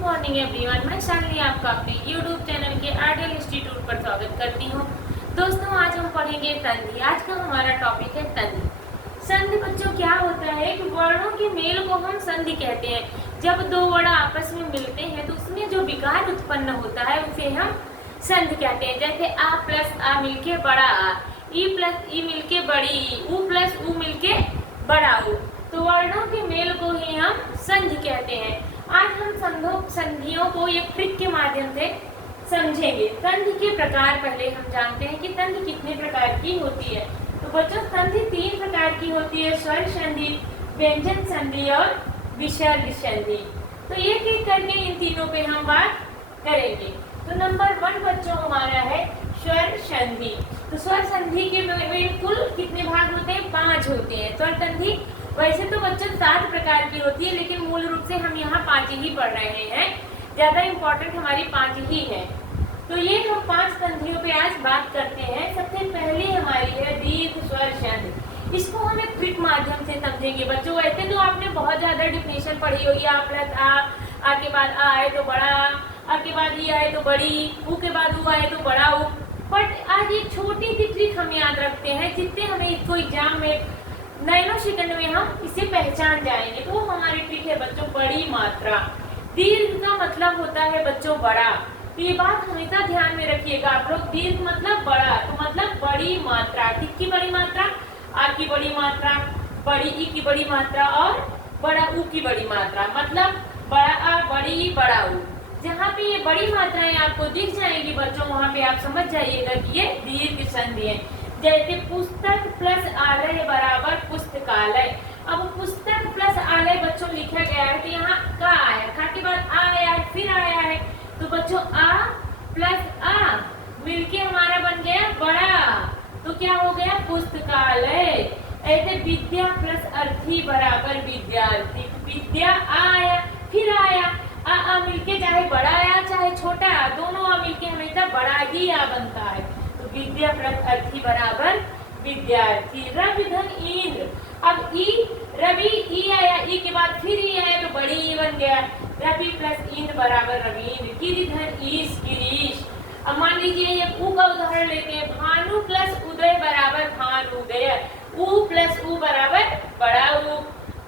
Morning everyone, मैं शालिनी आपका अपने यूट्यूब चैनल के आइडियल इंस्टीट्यूट पर स्वागत करती हूँ। दोस्तों, आज हम पढ़ेंगे संधि। आज का हमारा टॉपिक है संधि। संधि बच्चों क्या होता है कि वर्णों के मेल को हम संधि कहते हैं। जब दो वर्ण आपस में मिलते हैं तो उसमें जो विकार उत्पन्न होता है उसे हम संधि कहते हैं। जैसे आ प्लस आ मिलके बड़ा आ, ई प्लस ई मिलके बड़ी ई, ऊ प्लस ऊ मिलके बड़ा ऊ, तो वर्णों के मेल को ही हम संधि कहते हैं। आज हम संधियों को एक ट्रिक के माध्यम से समझेंगे। संधि के प्रकार पहले हम जानते हैं कि संधि कितने प्रकार की होती है। तो बच्चों, संधि 3 प्रकार की होती है: स्वर संधि, व्यंजन संधि और विसर्ग संधि। तो एक एक करके इन तीनों पे हम बात करेंगे। तो नंबर 1 बच्चों हमारा है स्वर संधि। तो स्वर संधि के कुल कितने भाग होते हैं? 5 होते हैं। स्वर संधि वैसे तो बच्चों 7 प्रकार की होती है, लेकिन मूल रूप से हम यहाँ 5 ही पढ़ रहे हैं। ज्यादा इम्पोर्टेंट हमारी 5 ही है। तो ये हम 5 संधियों पे आज बात करते हैं। सबसे पहले हमारी है दीर्घ स्वर संधि। इसको हम एक ट्रिक माध्यम से समझेंगे बच्चों। वैसे तो आपने बहुत ज्यादा डिफिनेशन पढ़ी होगी, आ प्लस आ के बाद आ आए तो बड़ा आ के बाद ई आए तो बड़ी, ऊ के बाद ऊ आए तो बड़ा ऊ। बट आज एक छोटी सी ट्रिक हम याद रखते हैं जिससे हमें इसको एग्जाम में नैनो सेकंड में हम इसे पहचान जाएंगे। तो वो हमारी ट्रिक है बच्चों बड़ी मात्रा। दीर्घ का मतलब होता है बच्चों बड़ा। तो ये बात हमेशा ध्यान में रखिएगा आप लोग। दीर्घ मतलब बड़ा, तो मतलब बड़ी मात्रा। किसकी बड़ी मात्रा? आ की बड़ी मात्रा, बड़ी ई की बड़ी मात्रा और बड़ा ऊ की बड़ी मात्रा। मतलब बड़ा आ, बड़ी ई, बड़ा ऊ। जहाँ पे ये बड़ी मात्राएं आपको दिख जाएंगी बच्चों, वहाँ पे आप समझ जाइएगा कि ये दीर्घ संधि है। जैसे पुस्तक प्लस आलय बराबर पुस्तकालय। अब पुस्तक प्लस आलय बच्चों लिखा गया है तो यहाँ का आया, का के बाद आ आया है, फिर आया है। तो बच्चों आ प्लस आ मिलके हमारा बन गया बड़ा, तो क्या हो गया? पुस्तकालय। ऐसे विद्या प्लस अर्थी बराबर विद्यार्थी। विद्या आ आया, फिर आया, आ मिलके चाहे बड़ा आया चाहे छोटा, दोनों आ मिलके हमेशा बड़ा ही आ बनता है। विद्या प्लस अर्थी बराबर विद्यार्थी। रवि धन इंद्र। अब ई रवि ई आया, ई के बाद फिर ई आया तो बड़ी ई बन गया। रवि प्लस इंद्र बराबर रवींद्र। गिरिधर ईश गिरीश। अब मान लीजिए एक ऊ का उदाहरण लेते हैं। भानु प्लस उदय बराबर भानुदय। ऊ प्लस ऊ बराबर बड़ा ऊ।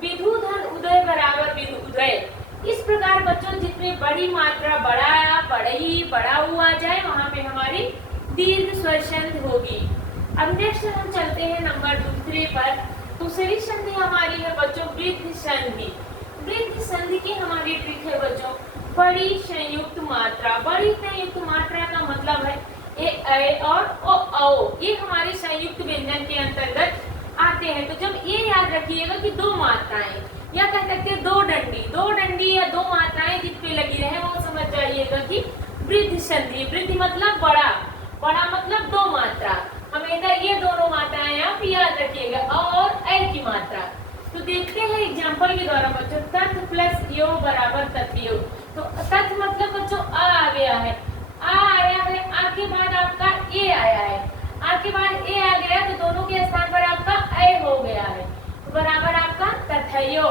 विधुधन उदय बराबर विधुदय। इस प्रकार बच्चों जितने बड़ी मात्रा बड़ा बड़ी बड़ा ऊ आ जाए वहां पे हमारी दीर्घ स्वर संधि होगी। अब नेक्स्ट हम चलते हैं नंबर 2 पर। दूसरी संधि हमारी है बच्चों वृद्धि संधि। वृद्धि संधि की हमारी ट्रिक है बच्चों बड़ी संयुक्त मात्रा। बड़ी संयुक्त मात्रा का मतलब है ए और ओ। ये हमारे संयुक्त व्यंजन के अंतर्गत आते हैं। तो जब ये याद रखिएगा कि 2 मात्राएं या कह सकते हैं 2 डंडी या 2 मात्राएं जिस पे लगी रहे वो समझ जाइएगा कि वृद्धि संधि। वृद्धि मतलब बड़ा, बड़ा मतलब 2 मात्रा। हमेशा ये दोनों मात्राएं आप याद रखिएगा, और ए की मात्रा। तो देखते हैं एग्जांपल के द्वारा बच्चों। तथ प्लस यो बराबर तथयो। तो तथ मतलब बच्चों आ गया है, आ आया है, आ के बाद आपका ए आया है, आ के बाद ए आ गया तो दोनों के स्थान पर आपका ए हो गया है, तो बराबर आपका तथयो।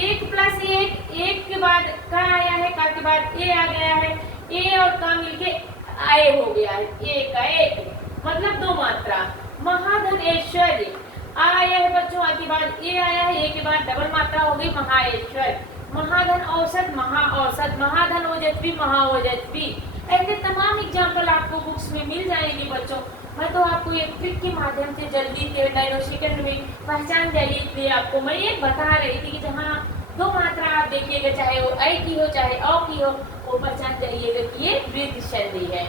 1 प्लस 1, 1 के बाद का आया है, का के बाद ए आ गया है, ए और का मिलके आए हो गया है, एक का एक, मतलब 2 मात्रा। महाधन ऐश्वर्य आया है बच्चों, आ के बाद ए आया है, ए के बाद डबल मात्रा हो गई महाऐश्वर्य। महाधन औसत महा औसत, महाधन ओजस्वी महा ओजस्वी। ऐसे तमाम एग्जाम्पल आपको बुक्स में मिल जाएंगे बच्चों। मैं तो आपको एक ट्रिक के माध्यम से जल्दी से नैनो सेकंड में पहचान जाइए, इसलिए आपको मैं ये बता रही थी कि जहाँ 2 मात्रा आप देखिएगा, चाहे वो ऐ की हो चाहे औ की हो, वो पहचान जाइएगा कि ये वृद्धि संधि है।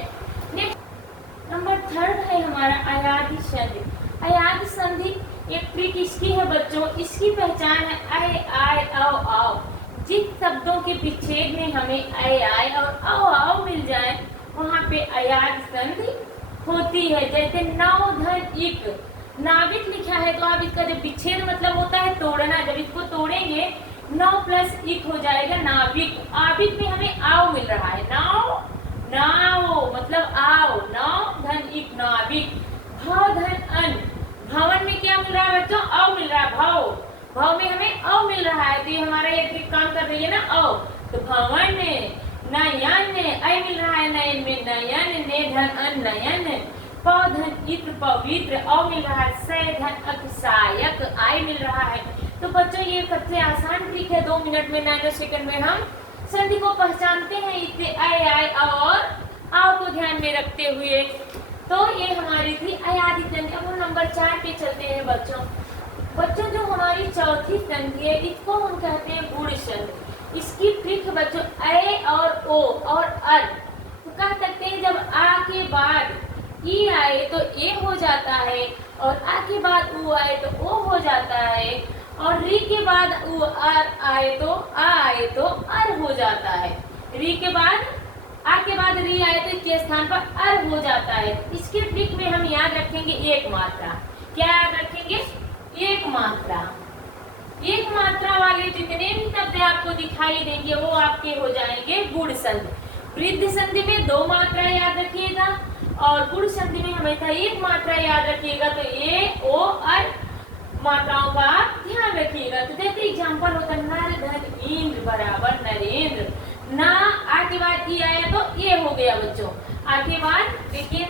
नेक्स्ट नंबर 3 है हमारा अयाधि संधि। अयाधि संधि एक ट्रिक इसकी है बच्चों, इसकी पहचान है ऐ आय औ आओ। जिस शब्दों के विच्छेद में हमें ऐ आय और औ आओ मिल जाए वहाँ पे अयाधि संधि होती है। जैसे नौ धन इक, नाविक लिखा है तो आप इसका जब विच्छेद मतलब होता है तोड़ना, जब इसको तोड़ेंगे 9 प्लस इक हो जाएगा नाविक। आविक में हमें आओ मिल रहा है, नाव नाव मतलब आओ, 9 धन इक नाविक। भव धन अन, भवन में क्या मिल रहा है बच्चों? अ मिल रहा है। भव, भव में हमें अ मिल रहा है, तो ये हमारा ये ट्रिक काम कर रही है ना, अ। तो भवन, नयन, ऐ मिल रहा है नयन में नयन, ने धन अन नयन, पौधन इत्र पवित्र, औ मिल रहा है सै धन अक्षायक, आई मिल रहा है। तो बच्चों ये सबसे आसान ट्रिक है, 2 मिनट में, नैनो सेकंड में हम संधि को पहचानते हैं इससे ऐ आय और आओ को ध्यान में रखते हुए। तो ये हमारी थी अयादि संधि। अब हम नंबर 4 पे चलते हैं बच्चों जो हमारी चौथी संधि है इसको हम कहते हैं गुण संधि। इसकी ट्रिक बच्चों ऐ और ओ और अर, तो कह सकते हैं जब आ के बाद ई आए तो ए हो जाता है, और आ के बाद उ आए तो ओ हो जाता है, और री के बाद उ अर आए तो आ आए तो अर हो जाता है। री के बाद आ के बाद री आए तो इसके स्थान पर अर हो जाता है। इसके ट्रिक में हम याद रखेंगे एक मात्रा। क्या याद रखेंगे? एक मात्रा। एक मात्रा वाले जितने भी शब्द आपको दिखाई देंगे वो आपके हो जाएंगे गुण संधि। वृद्धि संधि में 2 मात्रा याद रखिएगा और गुण संधि में हमेशा एक मात्रा याद रखिएगा। तो ए ओ अर मात्राओं का ध्यान रखिएगा। तो जैसे एग्जाम्पल होता है नर धन इंद्र बराबर नरेंद्र। ना आ के बाद ई आया तो ये हो गया बच्चों। आ के बाद देखिए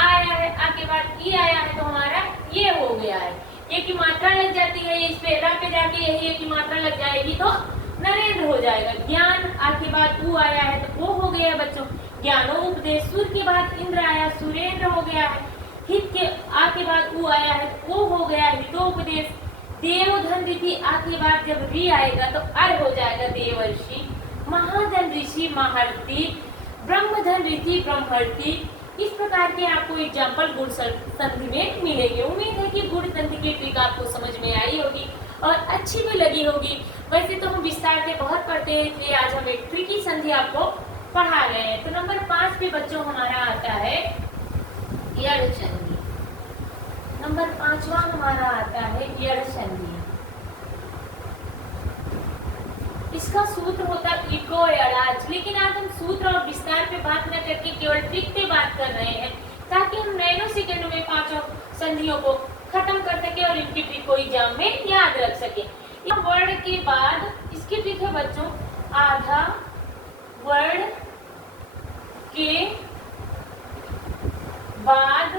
आया है, आ के बाद ई आया है तो हमारा ये हो गया है। एक की मात्रा लग जाती है, इस पे रा पे जाके यही एक की मात्रा लग जाएगी तो नरेंद्र हो जाएगा। ज्ञान आ के बाद ऊ आया है तो वो हो गया बच्चों ज्ञानोपदेश। सूर के बाद इंद्र आया सुरेंद्र हो गया है। हित के आ के बाद ऊ आया है वो हो गया हितोपदेश। देव धन ऋषि आ के बाद जब री आएगा तो अर हो जाएगा देवर्षि। महाधन ऋषि महर्षि, ब्रह्मधन ऋषि ब्रह्मर्षि। इस प्रकार के आपको एग्जाम्पल गुण संधि में मिलेंगे। उम्मीद है कि गुण संधि की ट्रिक आपको समझ में आई होगी और अच्छी भी लगी होगी। वैसे तो हम विस्तार से बहुत पढ़ते हैं, इसलिए आज हम एक ट्रिकी संधि आपको पढ़ा रहे हैं। तो नंबर 5 पे बच्चों हमारा आता है यड़ संधि। नंबर 5वां हमारा आता है यड़ संधि। इसका सूत्र होता है इको यड़ाच, लेकिन आज हम सूत्र और विस्तार पे बात न करके केवल ट्रिक पे बात कर रहे हैं ताकि हम नैनो सेकंड में 5 संधियों को खत्म कर सके और इनकी ट्रिक को एग्जाम में याद रख सके। इस वर्ड के बाद इसकी ट्रिक है बच्चों आधा वर्ड के बाद,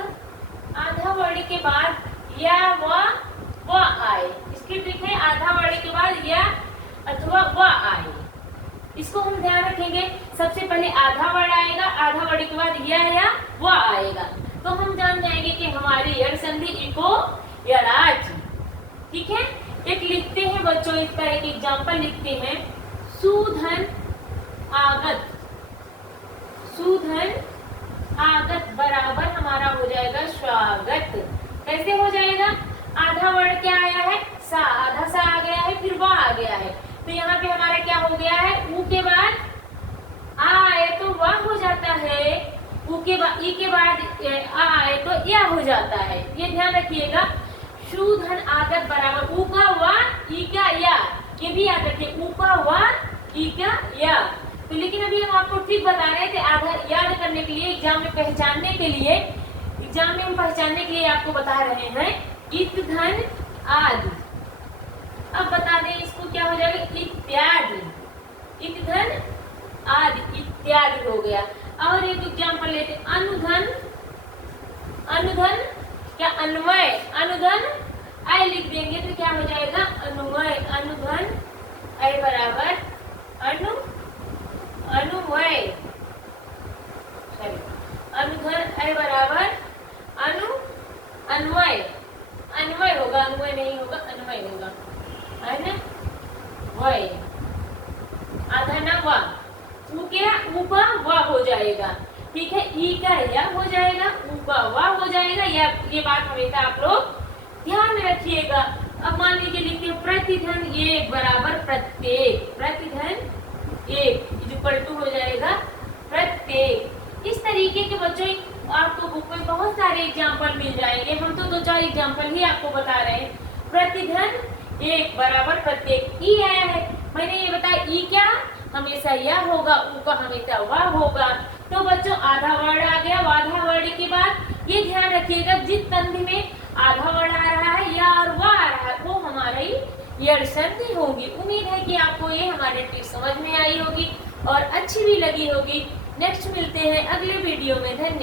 आधा वर्ड के बाद या व आए। इसकी ट्रिक है आधा वर्ड के बाद या अथवा व आए। इसको हम ध्यान रखेंगे। सबसे पहले आधा वर्ड आएगा, आधा वर्ड के बाद या व आएगा, तो हम जान जाएंगे कि हमारी यड़ संधि इको यड़ाच। ठीक है, एक लिखते हैं बच्चों, इसका एक एग्जाम्पल लिखते हैं। सुधन आगत, सुधन आगत बराबर हमारा हो जाएगा स्वागत। कैसे हो जाएगा? आधा वर्ड क्या आया है? सा, आधा सा आ गया है, फिर वाह आ गया है। तो यहाँ पे हमारा क्या हो गया है? ऊ के बाद आ आए तो वाह हो जाता है, ऊ के बाद ई के बाद आ आए तो या हो जाता है। ये ध्यान रखिएगा। सुधन आगत बराबर ऊ का वाह ई का या, ये भी याद रखिए। ऊ का वाह ई का या। तो लेकिन अभी हम आपको ट्रिक बता रहे थे आधा याद करने के लिए, एग्जाम में पहचानने के लिए, एग्जाम में हम पहचानने के लिए आपको बता रहे हैं इत धन आदि। अब बता दें इसको क्या हो जाएगा? इत्यादि। इत धन आदि इत्यादि हो गया। और एक एग्जाम्पल लेते अनुधन, अनुधन क्या अन्वय, अनुधन आई लिख देंगे तो क्या हो जाएगा? अनुवय। अनुधन आई बराबर अनुवय, अनुधन आई बराबर अन्वय, अन्वय होगा, अन्वय नहीं होगा, अन्वय होगा, है ना? वय आधा न वा, ऊ क्या ऊ का वा हो जाएगा। ठीक है, ई का या हो जाएगा, ऊ का वा हो जाएगा। या ये बात हमेशा आप लोग ध्यान में रखिएगा। अब मान लीजिए लिखते हैं प्रतिधन एक बराबर प्रत्येक, प्रतिधन एक इक्वल टू हो जाएगा प्रत्येक। इस तरीके के बच्चों आपको बुक में बहुत सारे एग्जाम्पल मिल जाएंगे। हम तो 2-4 एग्जाम्पल ही आपको बता रहे हैं। प्रतिधन एक बराबर प्रत्येक। ई आया है, मैंने ये बताया ई क्या हमेशा या होगा, ऊ का हमेशा वाह होगा। तो बच्चों आधा वर्ड आ गया। आधा वर्ड के बाद ये ध्यान रखिएगा जिस संधि में आधा वर्ड आ रहा है या और वाह आ रहा है वो हमारी यड़ संधि होगी। उम्मीद है कि आपको ये हमारी ट्रिक समझ में आई होगी। और अच्छी भी लगी होगी। नेक्स्ट मिलते हैं अगले वीडियो में। धन्यवाद।